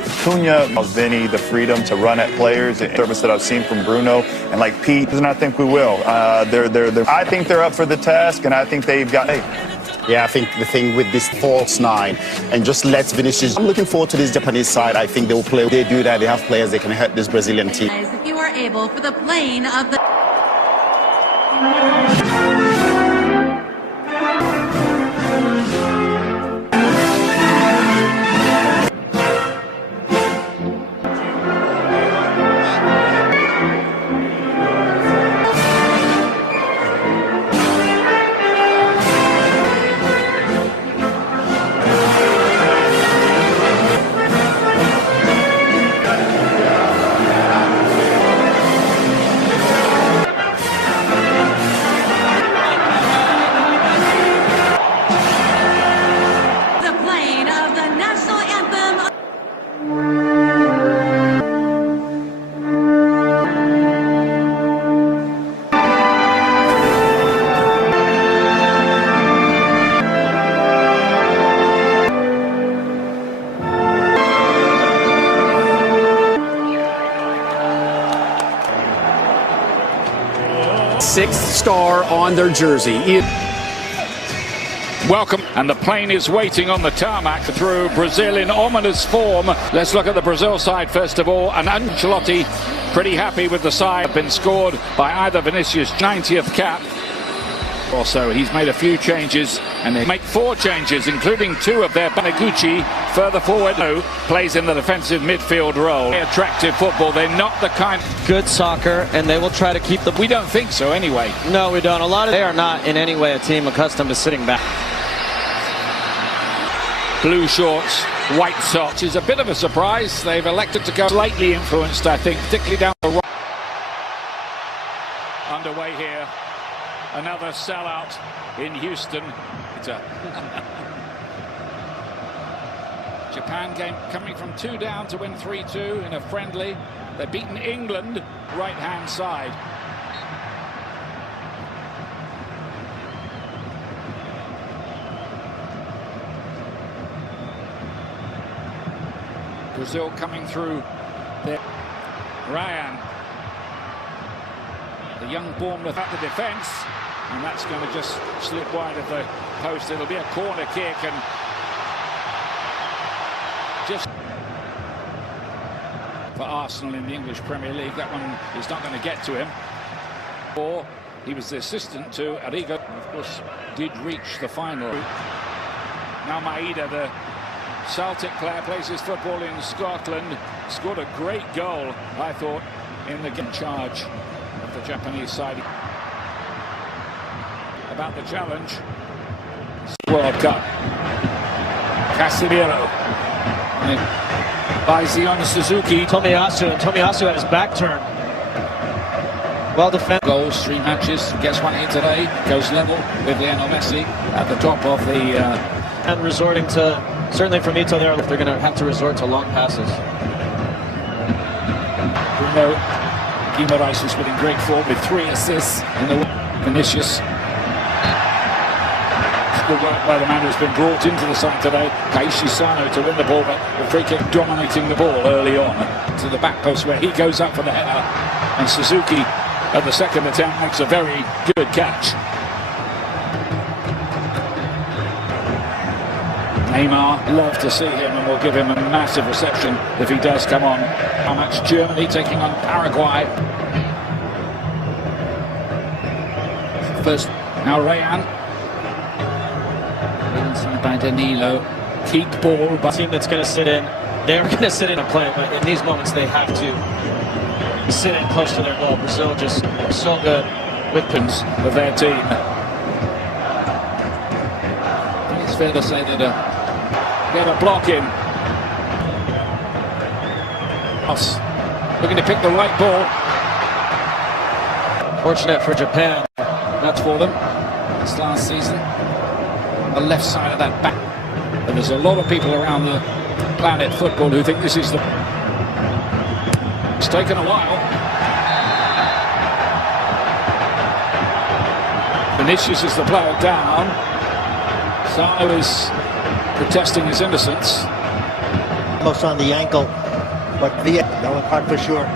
Cunha allows Vinny the freedom to run at players, and service that I've seen from Bruno and like Pete, and I think we will. I think they're up for the task, and I think they've got. Yeah, I think the thing with this false nine and just lets Vinicius. I'm looking forward to this Japanese side. I think they will play. They do that. They have players that can hurt this Brazilian team. If you are able for the playing of the. Sixth star on their jersey. Welcome, and the plane is waiting on the tarmac through Brazil in ominous form. Let's look at the Brazil side first of all, and Ancelotti pretty happy with the side. Been scored by either Vinicius, 90th cap. Also, he's made a few changes, and they make 4 changes, including 2 of their Banaguchi further forward. Plays in the defensive midfield role. Attractive football. They're not the kind. Good soccer, and they will try to keep them. We don't think so, anyway. No, we don't. They are not in any way a team accustomed to sitting back. Blue shorts, white socks is a bit of a surprise. They've elected to go slightly influenced, I think, particularly down the right. Underway here. Another sellout in Houston. Japan game coming from 2 down to win 3-2 in a friendly. They've beaten England, right-hand side. Brazil coming through there. Ryan. The young Bournemouth at the defence, and that's going to just slip wide of the post. It'll be a corner kick, and just for Arsenal in the English Premier League, that one is not going to get to him. Or he was the assistant to Arrigo, and of course did reach the final. Now Maeda, the Celtic player, plays his football in Scotland, scored a great goal, I thought, in the game charge of the Japanese side. About the challenge. World Cup. Casemiro. By Zion Suzuki. Tomiyasu had his back turned. Well defended. Goals, 3 matches, gets one here today, goes level with Lionel Messi at the top of the... And resorting to, certainly from Ito there, if they're going to have to resort to long passes. Bruno Guimaraes has been in great form with 3 assists in the Vinicius. Good work by the man who's been brought into the side today, Kaishi Sano, to win the ball, but the free kick dominating the ball early on to the back post where he goes up for the header, and Suzuki at the second attempt makes a very good catch. Neymar, love to see him, and we'll give him a massive reception if he does come on. How much Germany taking on Paraguay. First, now Rayan. Inside by Danilo. Keep ball. But team that's going to sit in, they're going to sit in and play, but in these moments they have to sit in close to their goal. Brazil just so good with pins of their team. I think it's fair to say that get a block in. Looking to pick the right ball. Fortunate for Japan. That's for them. This last season. On the left side of that back. And there's a lot of people around the planet football who think this is the... It's taken a while. Vinicius is the player down. Sano is protesting his innocence. Close on the ankle, but the yellow card for sure. A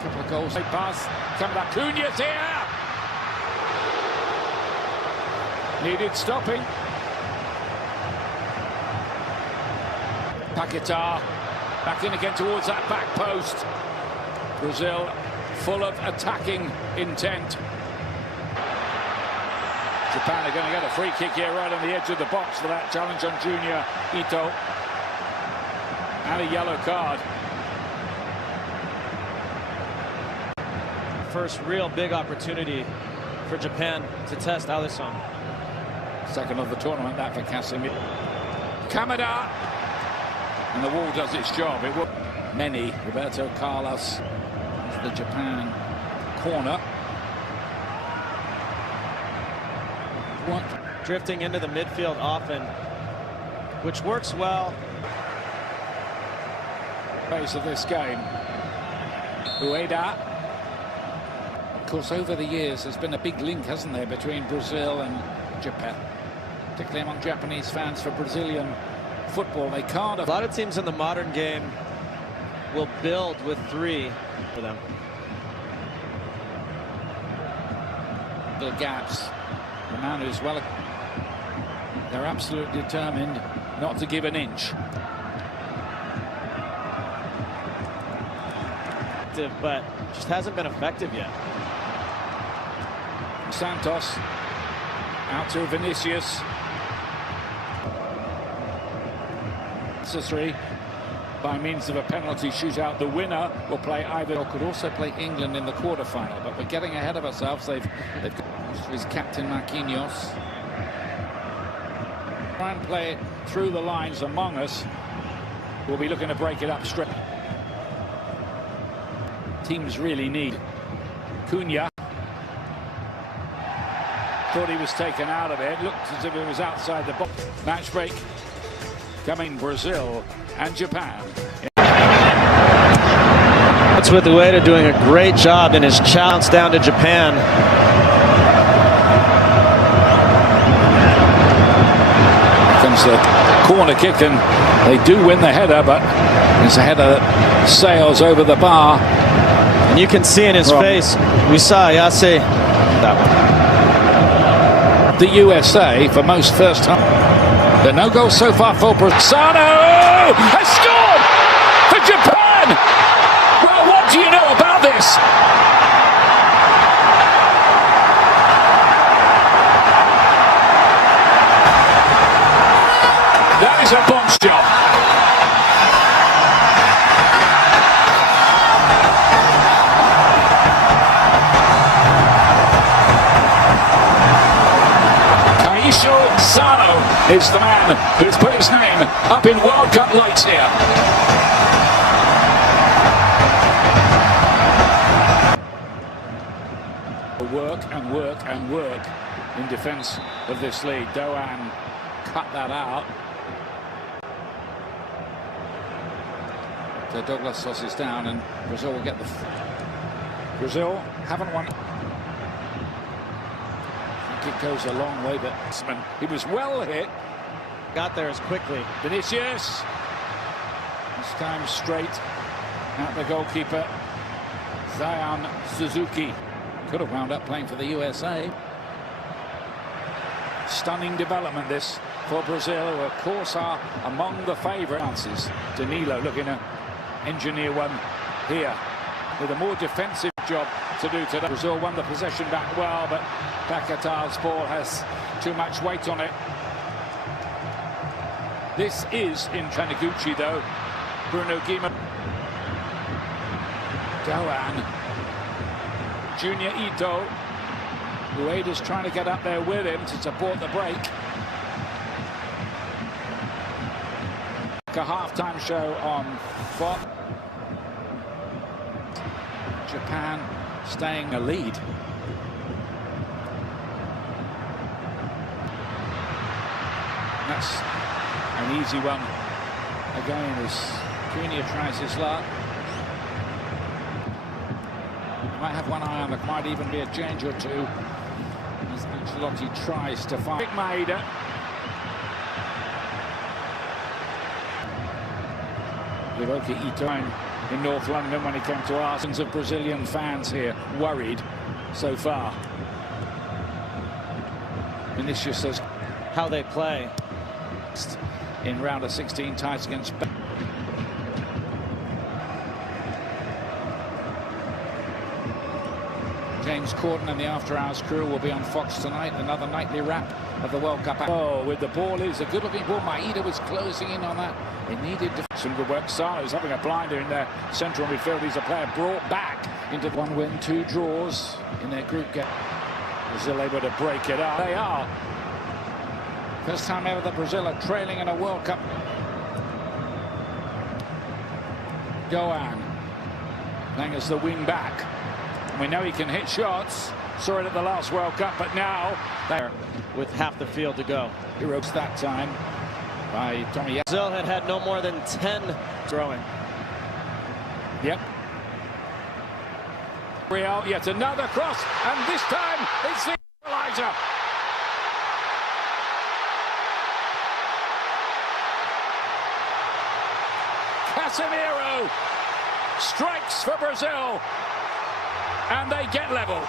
couple of goals. Late pass. Coming up. Cunha's here. Needed stopping. Paquetá back in again towards that back post. Brazil full of attacking intent. Japan are going to get a free kick here right on the edge of the box for that challenge on Junior Ito. And a yellow card. First real big opportunity for Japan to test Alisson. Second of the tournament, that for Casemiro. Kamada. And the wall does its job. It will. Many. Roberto Carlos. The Japan corner. What? Drifting into the midfield often, which works well. Phase of this game. Ueda. Of course, over the years, there's been a big link, hasn't there, between Brazil and Japan, particularly among Japanese fans for Brazilian football. They can't. A lot of teams in the modern game will build with three for them. Little gaps. The man who's well. They're absolutely determined not to give an inch. But just hasn't been effective yet. Santos out to Vinicius. Necessary by means of a penalty shootout. The winner will play either, or could also play England in the quarterfinal. But we're getting ahead of ourselves. They've got his captain Marquinhos. Try and play it through the lines among us. We'll be looking to break it up straight. Teams really need. Cunha thought he was taken out of it. Looked as if it was outside the box. Match break coming Brazil and Japan. That's with Ueda doing a great job in his challenge down to Japan. Comes the corner kick, and they do win the header, but it's a header that sails over the bar. And you can see in his face, we saw Yase that one. The USA for most first time. There are no goals so far for Sano has scored for Japan. Well, what do you know about this? That is a box job. Sano is the man who's put his name up in World Cup lights here. Work and work and work in defence of this lead. Doan cut that out. So Douglas tosses down, and Brazil will get the. Brazil haven't won. It goes a long way, but he was well hit. Got there as quickly. Vinicius. This time straight at the goalkeeper, Zion Suzuki. Could have wound up playing for the USA. Stunning development this for Brazil, who of course are among the favourite chances. Danilo looking to engineer one here with a more defensive job to do today. Brazil won the possession back well, but Paquetá's ball has too much weight on it. This is in Taniguchi though. Bruno Guimaraes. Doan. Junior Ito. Ueda's trying to get up there with him to support the break. A half-time show on Fox. Japan staying a lead. That's an easy one again as Cunha tries his luck. Might have one eye on it, might even be a change or two as Ancelotti tries to find. Maeda Hiroki Ito in North London when he came to Arsenal. Of Brazilian fans here worried so far. Vinicius says How they play. in round of 16 ties against Spain. James Corden and the After Hours crew will be on Fox tonight. Another nightly wrap of the World Cup. Oh, with the ball is a good looking ball. Maeda was closing in on that. It needed some good work. Salo's having a blinder in their central midfield. He's a player brought back into 1 win, 2 draws in their group game. Brazil able to break it up. They are. First time ever that Brazil are trailing in a World Cup. Goan playing as the wing back. We know he can hit shots. Saw it at the last World Cup, but now there With half the field to go. Heroes that time by Tommy. Brazil had no more than 10 throwing. Yep. Real, yet another cross, and this time it's the equalizer. Casemiro strikes for Brazil, and they get level.